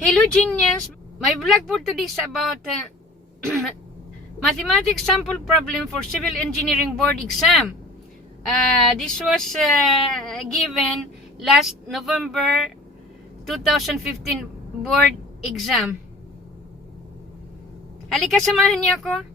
Hello genius! My vlog for today is about mathematics sample problem for civil engineering board exam. This was given last November 2015 board exam. Halika, samahan niyo ako.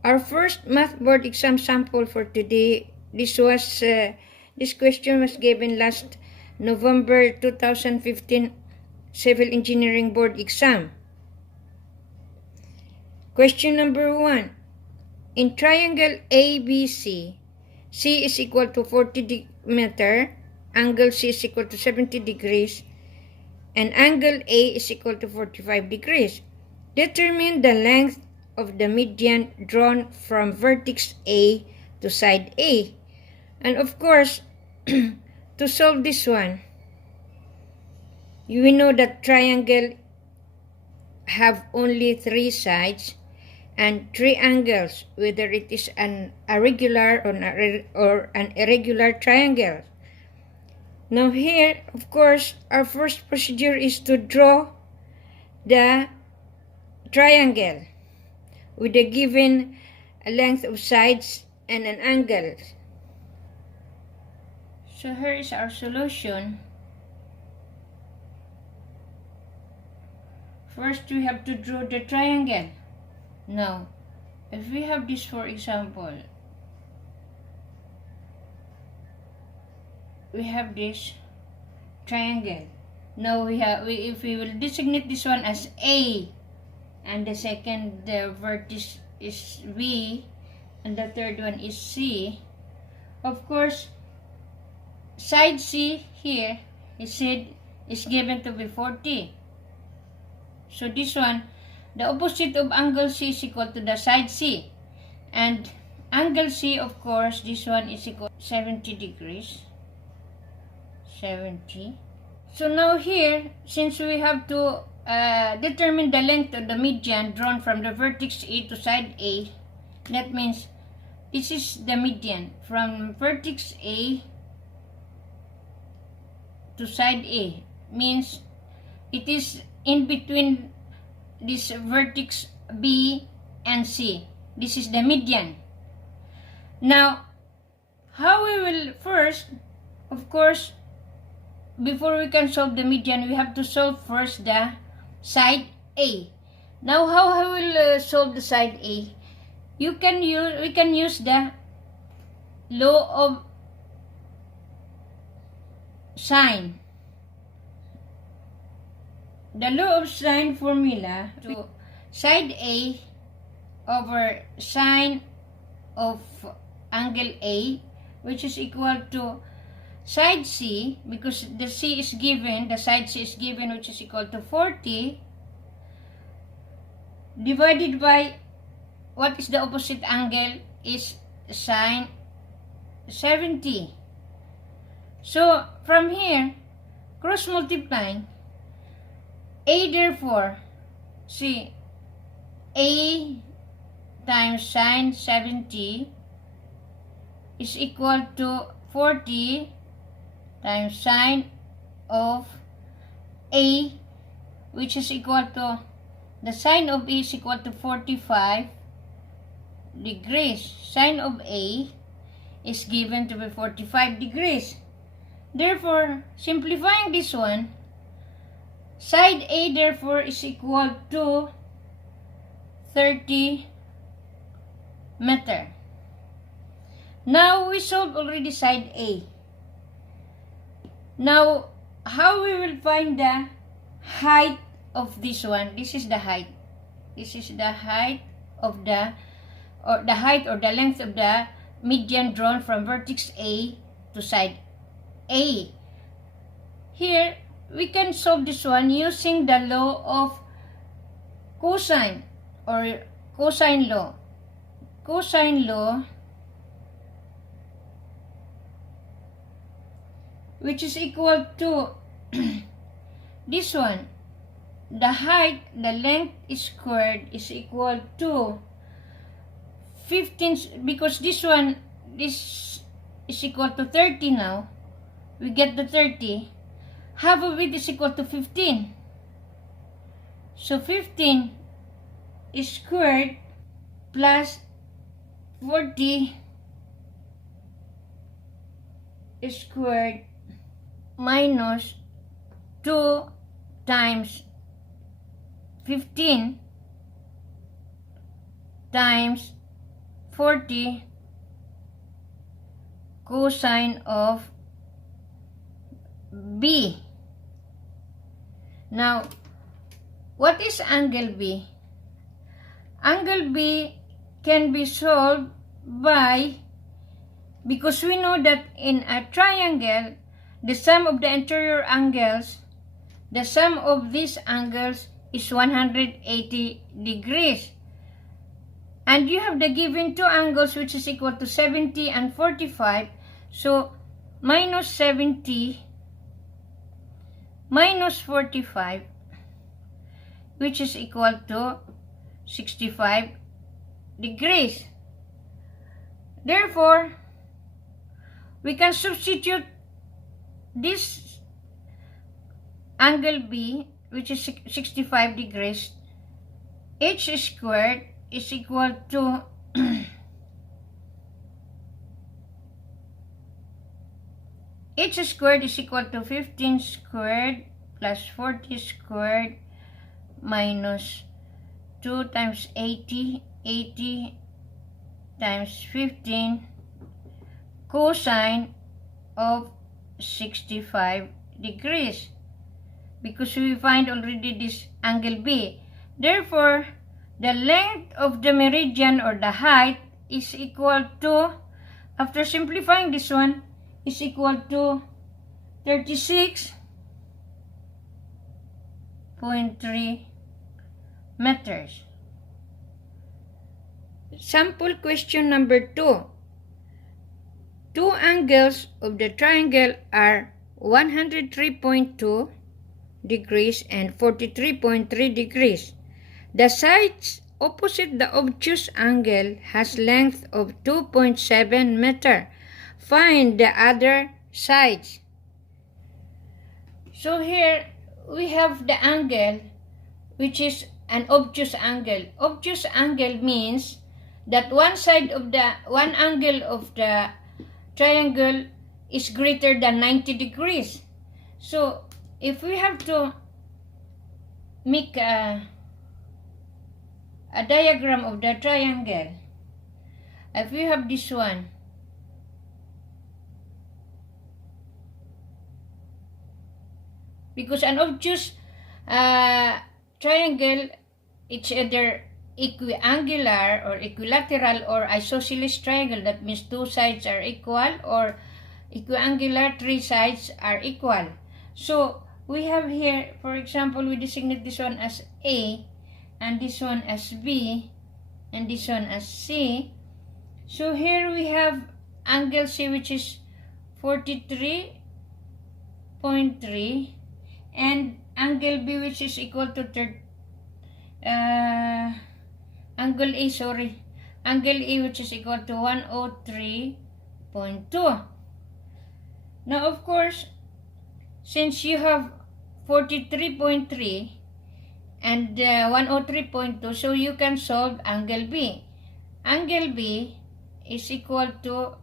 Our first math board exam sample for today, this question was given last November 2015 Civil Engineering Board exam. Question number 1. In triangle ABC, C is equal to 40 meter, angle C is equal to 70 degrees, and angle A is equal to 45 degrees. Determine the length of the median drawn from vertex A to side A. And of course, to solve this one, we know that triangle have only 3 sides and 3 angles, whether it is a regular or an irregular triangle. Now here, of course, our first procedure is to draw the triangle with a given length of sides and an angle. So here is our solution. First, we have to draw the triangle. Now, if we have this, for example, we have this triangle. Now if we will designate this one as A, and the second vertex is B, and the third one is C. Of course, side C here is given to be 40. So this one, the opposite of angle C is equal to the side C. And angle C, of course, this one is equal to 70 degrees. 70. So now here, since we have to determine the length of the median drawn from the vertex A to side A, that means this is the median from vertex A to side A, means it is in between this vertex B and C. This is the median. Now, how we will first, of course, before we can solve the median, we have to solve first the side A. Now, how I will solve the side A? We can use the law of sine. The law of sine formula to side A over sine of angle A, which is equal to side C, because the C is given, the side C is given, which is equal to 40, divided by what is the opposite angle is sine 70. So from here, cross multiplying, A therefore, see, A times sine 70 is equal to 40 times sine of A, which is equal to, the sine of A is equal to 45 degrees. Sine of A is given to be 45 degrees. Therefore, simplifying this one, side A therefore is equal to 30 meter. Now, we solved already side A. Now, how we will find the height of this one? This is the height. This is the height of the length of the median drawn from vertex A to side A. Here, we can solve this one using the law of cosine or cosine law. Cosine law which is equal to this one. The height, the length squared is equal to 15, because this is equal to 30 now. We get the 30. Half of it is equal to 15. So 15 squared plus 40 squared minus 2 times 15 times 40 cosine of B. Now, what is angle B? Angle B can be solved because we know that in a triangle, the sum of the interior angles, the sum of these angles is 180 degrees. And you have the given two angles which is equal to 70 and 45. So, minus 70 minus 45, which is equal to 65 degrees. Therefore, we can substitute this angle B, which is 65 degrees, h squared is equal to h squared is equal to 15 squared plus 40 squared minus 2 times 80 times 15 cosine of 65 degrees, because we find already this angle B. Therefore, the length of the meridian or the height is equal to, after simplifying this one, is equal to 36.3 meters. Sample question number 2. Two angles of the triangle are 103.2 degrees and 43.3 degrees. The sides opposite the obtuse angle has length of 2.7 meter. Find the other sides. So here we have the angle which is an obtuse angle. Obtuse angle means that one angle of the triangle is greater than 90 degrees. So if we have to make a diagram of the triangle, if we have this one, because an obtuse triangle, it's either equiangular or equilateral or isosceles triangle. That means two sides are equal, or equiangular, three sides are equal. So we have here, for example, we designate this one as A, and this one as B, and this one as C. So here we have angle C, which is 43.3, and angle B, which is equal to angle A, which is equal to 103.2. Now, of course, since you have 43.3 and 103.2, so you can solve angle B. Angle B is equal to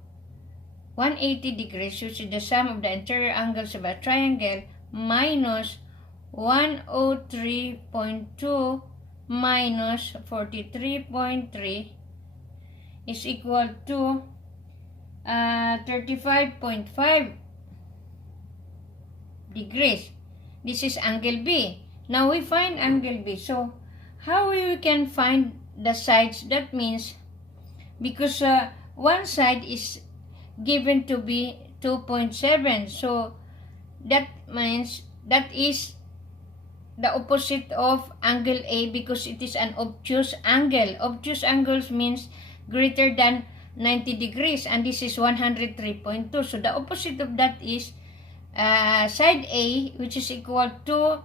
180 degrees, which is the sum of the interior angles of a triangle, minus 103.2 minus 43.3 is equal to 35.5 degrees. This is angle B. Now we find angle B. So how we can find the sides? That means, because one side is given to be 2.7, so that means that is the opposite of angle A, because it is an obtuse angle. Obtuse angles means greater than 90 degrees, and this is 103.2. So the opposite of that is side A, which is equal to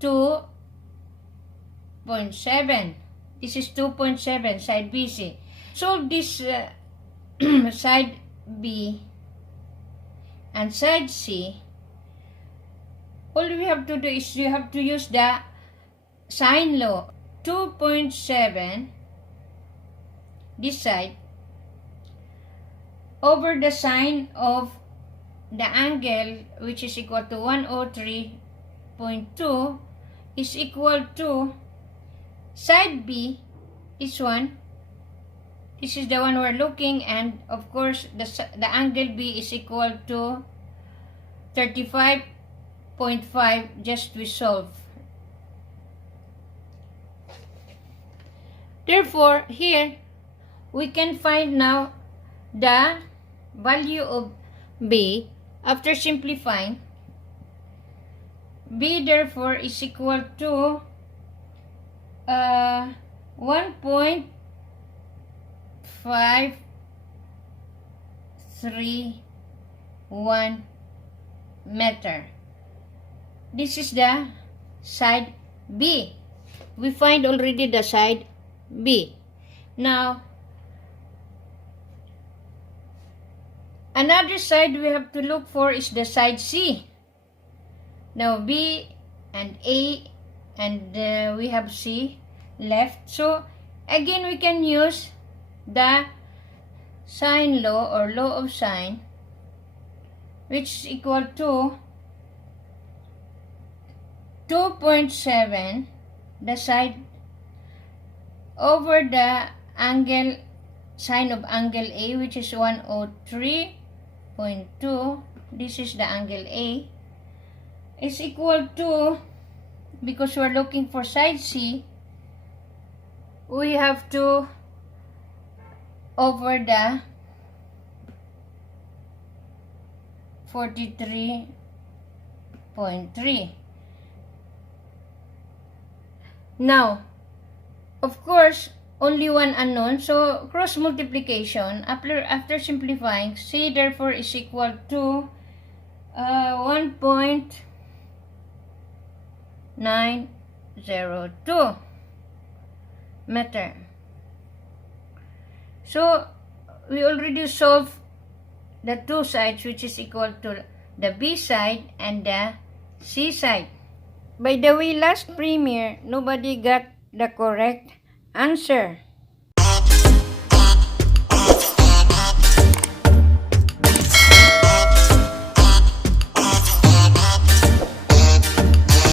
2.7. This is 2.7, side BC. Solve this side B and side C. All we have to do is you have to use the sine law. 2.7, this side, over the sine of the angle, which is equal to 103.2, is equal to side B, this one. This is the one we're looking, and of course the angle B is equal to 35.5. Just we solve. Therefore, here we can find now the value of B after simplifying. B therefore is equal to 1.531 meter. This is the side B. We find already the side B. Now, another side we have to look for is the side C. Now, B and A and we have C left. So, again, we can use the sine law or law of sine, which is equal to 2.7, the side, over the angle, sine of angle A, which is 103.2. This is the angle A, is equal to, because we're looking for side C, we have to over the 43.3. Now, of course, only one unknown, so cross multiplication. After simplifying, C therefore is equal to 1.902 meter. So, we already solved the two sides, which is equal to the B side and the C side. By the way, last premiere, nobody got the correct answer.